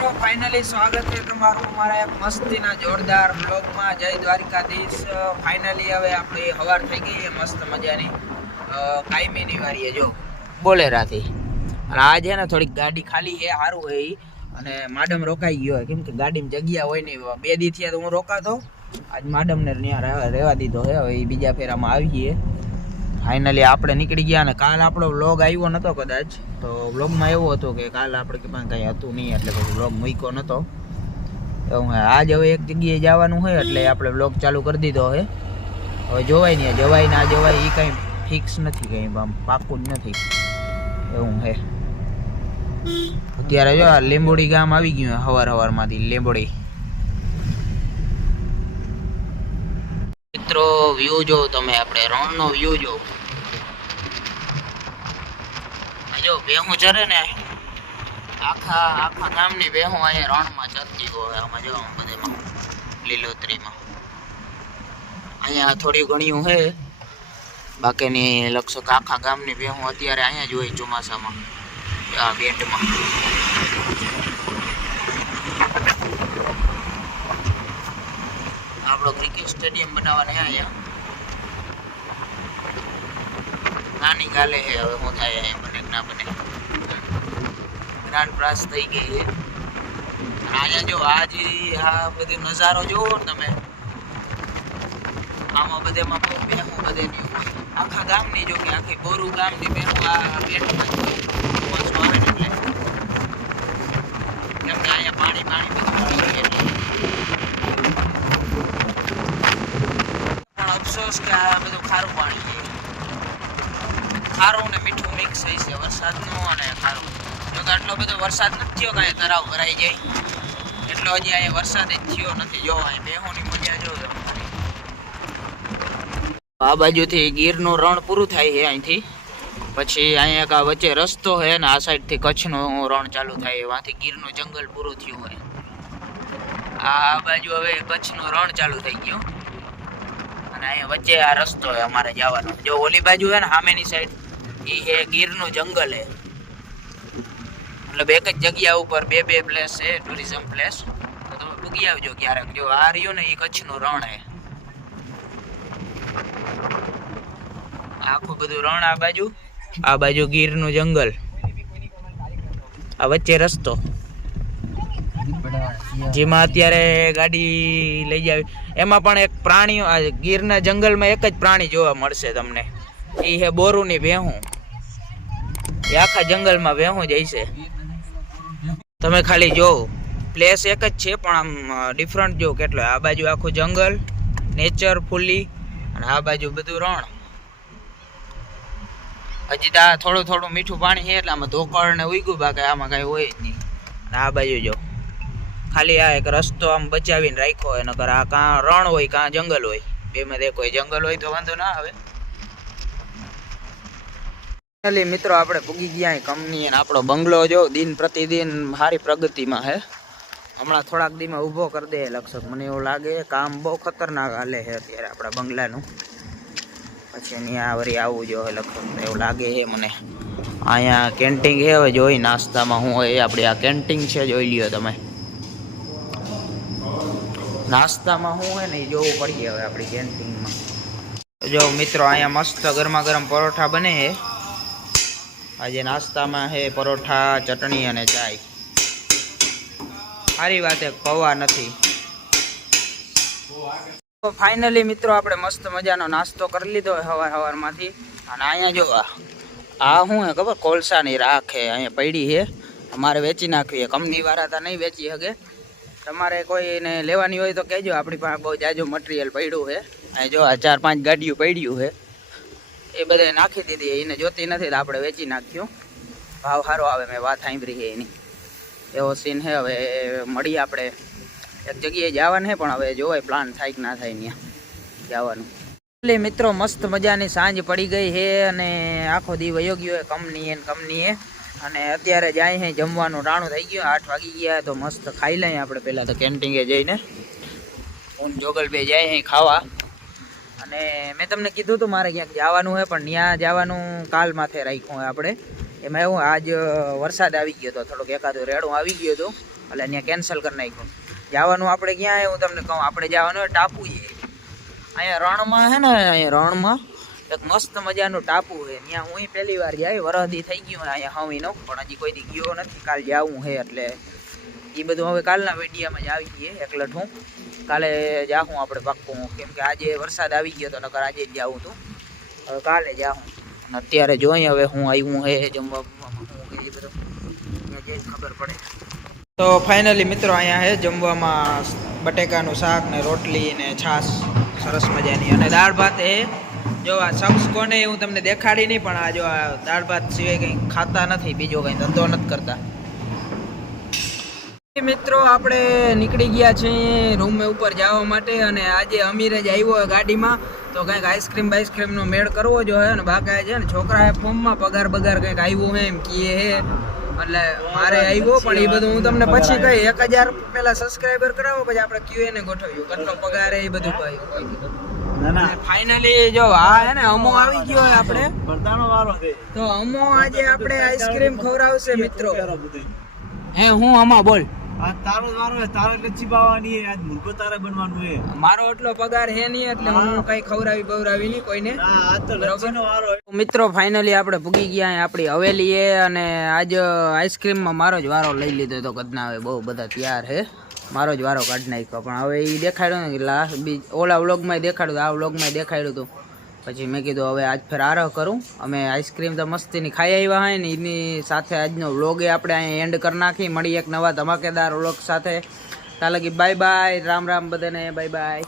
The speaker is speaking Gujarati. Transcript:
મિત્રો ફાઇનલી સ્વાગત છે તમારું અમારા એક મસ્તીના જોરદાર બ્લોગમાં. જય દ્વારકાધીશ. ફાઇનલી હવે આપણી હવાર થઈ ગઈ છે મસ્ત મજાની કાયમીની વારીએ જો બોલેરાથી. અને આ છે ને થોડીક ગાડી ખાલી છે, સારું હોય એ. અને માડમ રોકાઈ ગયો હોય કેમ કે ગાડીમાં જગ્યા હોય નહીં. 2 દી થયા તો હું રોકાતો, આજ માડમને ત્યાં રહેવા દીધો છે. હવે એ બીજા ફેરામાં આવીએ. ફાઇનલી આપણે નીકળી ગયા. અને કાલ આપણો વ્લોગ આવ્યો નહોતો કદાચ, તો વ્લોગમાં એવું હતું કે કાલ આપણે કંઈ હતું નહીં, એટલે પછી વ્લોગ મૂક્યો નહોતો. એવું આજ હવે એક જગ્યાએ જવાનું હોય એટલે આપણે વ્લોગ ચાલુ કરી દીધો હોય. હવે જોવાય નહીં, જવાય ના જવાય એ કંઈ ફિક્સ નથી, કંઈ આમ પાક્કું જ નથી એવું છે. અત્યારે જો આ લીંબોડી ગામ આવી ગયું હવારમાંથી. લીંબોડી મિત્રો વ્યૂ જો તમે, આપણે રણનો વ્યૂ જો. જો ભેહું ચરે ને, આખા ગામની ભેહું અહીંયા રણમાં ચરતી હોય. આમાં જો બધેમાં લીલોતરીમાં અહીંયા થોડી ઘણી છે, બાકીની લગભગ આખા ગામની ભેહું અત્યારે અહીંયા જ હોય ચોમાસામાં આ બેટમાં. આપણો ક્રિકેટ સ્ટેડિયમ બનાવવાને અહીંયા નાની ગાલે છે. હવે શું થાય અહીંયા, બને ના બને. ગ્રાન્ડ પ્રાસ થઈ ગઈ છે. અહીંયા જો આ બધી નજારો જોવો ને તમે, આમાં બધેમાં બહુ ભેહું બધેની હોય આખા ગામની. જો કે આખી બોરું ગામની ભેહું આ બેટમાં પહોંચવા આવે ને એટલે, કેમ કે અહીંયા પાણી બધું મળી જાય એટલે. પણ અફસોસ કે આ બધું ખારું પાણી છે, ખારું ને મીઠું મિક્સ થઈ છે વરસાદનું અને ખારું. જો કે આટલો બધો વરસાદ નથી થયો કાંઈ તરાવ ભરાઈ જાય એટલો હજી અહીંયા વરસાદ જ થયો નથી. જો અહીં ભેહોની મજા જો. આ બાજુથી ગીરનું રણ પૂરું થાય છે અહીંથી, પછી અહીંયા વચ્ચે રસ્તો છે ને આ સાઈડથી કચ્છનું રણ ચાલુ થાય. એમાંથી ગીરનું જંગલ પૂરું થયું હોય. આ બાજુ હવે કચ્છનું રણ ચાલુ થઈ ગયું અને અહીંયા વચ્ચે આ રસ્તો છે અમારે જવાનો. જો ઓલી બાજુ છે ને સામેની સાઈડ એ છે ગીરનું જંગલ છે. મતલબ એક જ જગ્યા ઉપર બે પ્લેસ છે ટુરિઝમ પ્લેસ, તો તમે પૂગી આવજો ક્યારેક. જો આ રહ્યું ને એ કચ્છનું રણ છે, આખું બધું રણ. આ બાજુ ગીરનું જંગલ, આ વચ્ચે રસ્તો જેમાં અત્યારે ગાડી લઈ જાય. એમાં પણ એક પ્રાણીઓ આ ગીરના જંગલમાં એક જ પ્રાણી જોવા મળશે તમને, એ છે બોરુની ભેહું. એ આખા જંગલમાં ભેહું જ હશે. તમે ખાલી જો, પ્લેસ એક જ છે પણ આમ ડિફરન્ટ જો કેટલો. આ બાજુ આખું જંગલ નેચર ફૂલી, અને આ બાજુ બધું રણ. હજી તો આ થોડું મીઠું પાણી છે એટલે આમાં ધોકળ ને ઉગ્યું, બાકી આમાં કાંઈ હોય જ નહીં. અને આ બાજુ જો ખાલી આ એક રસ્તો આમ બચાવીને રાખ્યો હોય, નકર આ કાં રણ હોય કાં જંગલ હોય. બેમાં દેખો, જંગલ હોય તો વાંધો ના આવે. મિત્રો આપણે પૂગી ગયા કંપની, અને આપણો બંગલો જો દિન પ્રતિદિન સારી પ્રગતિમાં છે. હમણાં થોડાક દીમાં ઊભો કરી દે લગભગ, મને એવું લાગે. કામ બહુ ખતરનાક હાલે છે અત્યારે આપણા બંગલાનું. પછી અહીંયા વળી આવવું જોઈએ લગભગ એવું લાગે છે મને. અહીંયા કેન્ટીન છે, હવે જોઈ નાસ્તામાં શું હોય. આપણી આ કેન્ટીન છે, જોઈ લ્યો તમે. નાસ્તામાં શું હોય ને એ જોવું પડીએ હવે આપણી કેન્ટીનમાં. જો મિત્રો અહીંયા મસ્ત ગરમા ગરમ પરોઠા બને છે. આજે નાસ્તામાં છે પરોઠા, ચટણી અને ચાય. સારી વાત છે, પૌવા નથી. તો ફાઇનલી મિત્રો આપણે મસ્ત મજાનો નાસ્તો કરી લીધો સવારમાંથી. અને અહીંયા જો આ શું હે ખબર, કોલસાની રાખ છે અહીંયા પડી છે. અમારે વેચી નાખવી. કંપનીવાળા તો નહીં વેચી શકે. તમારે કોઈને લેવાની હોય તો કહેજો, આપણી પાસે બહુ જાજુ મટીરિયલ પડ્યું છે. અહીં જો આ 4-5 ગાડીઓ પડ્યું છે, એ બધે નાખી દીધી. એને જોતી નથી તો આપણે વેચી નાખ્યું. ભાવ સારો આવે, મેં વાત સાંભળી છે એની. એવો સીન છે. હવે મળીએ આપણે એક જગ્યાએ જવાનું છે, પણ હવે જોવાય પ્લાન થાય કે ના થાય ત્યાં જવાનું. એટલે મિત્રો મસ્ત મજાની સાંજ પડી ગઈ છે અને આખો દી વયો ગયો કંપનીએ. અને અત્યારે જાય છે જમવાનું ટાણું થઈ ગયું, 8 વાગી ગયા. તો મસ્ત ખાઈ લઈએ આપણે પહેલાં તો કેન્ટીને જઈને. હું જોગલ બે જાય છે ખાવા. અને મેં તમને કીધું હતું મારે ક્યાંક જવાનું છે, પણ ત્યાં જવાનું કાલ માથે રાખ્યું હોય આપણે. એમાં એવું આજ વરસાદ આવી ગયો હતો, થોડોક એકાદું રેડું આવી ગયું હતું એટલે અહીંયા કેન્સલ કરી નાખ્યું. જવાનું આપણે ક્યાં હું તમને કહું, આપણે જવાનું ટાપુ છે અહીંયા રણમાં, છે ને અહીંયા રણમાં એક મસ્ત મજાનું ટાપુ છે. ત્યાં હું પહેલી વાર જાય, વરદી થઈ ગયું અહીંયા હવીનો, પણ હજી કોઈ દી ગયો નથી. કાલ જવું છે એટલે એ બધું હવે કાલના વિડીયામાં જ આવી ગઈ એકલઠું. કાલે જાઉં આપણે પાક્કું, કેમ કે આજે વરસાદ આવી ગયો તો નકર આજે જ જાઉં હતું. હવે કાલે જાઉં. અત્યારે જોઈએ હવે હું આવ્યું હે જમવા એ બધું ત્યાં જઈને ખબર પડે. તો ફાઇનલી મિત્રો અહીંયા હે જમવામાં બટેકાનું શાક ને રોટલી ને છાશ સરસ મજાની, અને દાળ ભાત એ જો આ શખ્સ કોને હું તમને દેખાડી નહીં, પણ આ જો આ દાળ ભાત સિવાય કંઈ ખાતા નથી, બીજો કંઈ ધંધો નથી કરતા. મિત્રો આપણે નીકળી ગયા છીએ રૂમ ઉપર જવા માટે, અને આજે અમીર જ આવ્યો ગાડીમાં, તો કંઈક આઈસ્ક્રીમનો મેળ કરવો જોઈએ. અને બાકા છે ને છોકરા ફોર્મમાં પગાર કંઈક આવ્યો હે એમ કીએ હે, એટલે મારે આવ્યો. પણ એ બધું હું તમને પછી કહી, 1000 પહેલા સબસ્ક્રાઈબર કરાવો પછી આપણે QA ગોઠવ્યું કેટલો પગાર એ બધું કહ્યું. ફાઇનલી જો આ હે ને અમો આવી ગયો હોય આપણે, તો અમો આજે આપણે આઈસ્ક્રીમ ખવડાવશે મિત્રો. હે હું આમાં બોલ, તારો વારો તારો એટલે ચીપાવાની આજ મૂર્ખો તારે બનવાનું હે. મારો એટલો પગાર હે નહીં એટલે હું કઈ ખવડાવી બવરાવી નહીં કોઈને. મિત્રો ફાઇનલી આપણે પૂગી ગયા આપણી હવેલીએ, અને આજ આઈસ્ક્રીમમાં મારો જ વારો લઈ લીધો તો કદના. હવે બહુ બધા તૈયાર હે, મારો જ વારો કાઢી નાખ્યો. પણ હવે એ દેખાડ્યું ને લાસ્ટ ઓલા વ્લોગમાં દેખાડ્યું, આ વ્લોગમાં દેખાડ્યું હતું. પછી મેં કીધું હવે આજ ફેર આરહ કરું. અમે આઈસ્ક્રીમ તો મસ્તીની ખાઈ આવ્યા હોય ને, એની સાથે આજનો વ્લોગ આપણે અહીંયા એન્ડ કરી નાખી. મળી એક નવા ધમાકેદાર વ્લોગ સાથે. તાલગી બાય બાય, રામ રામ બધાને, બાય બાય.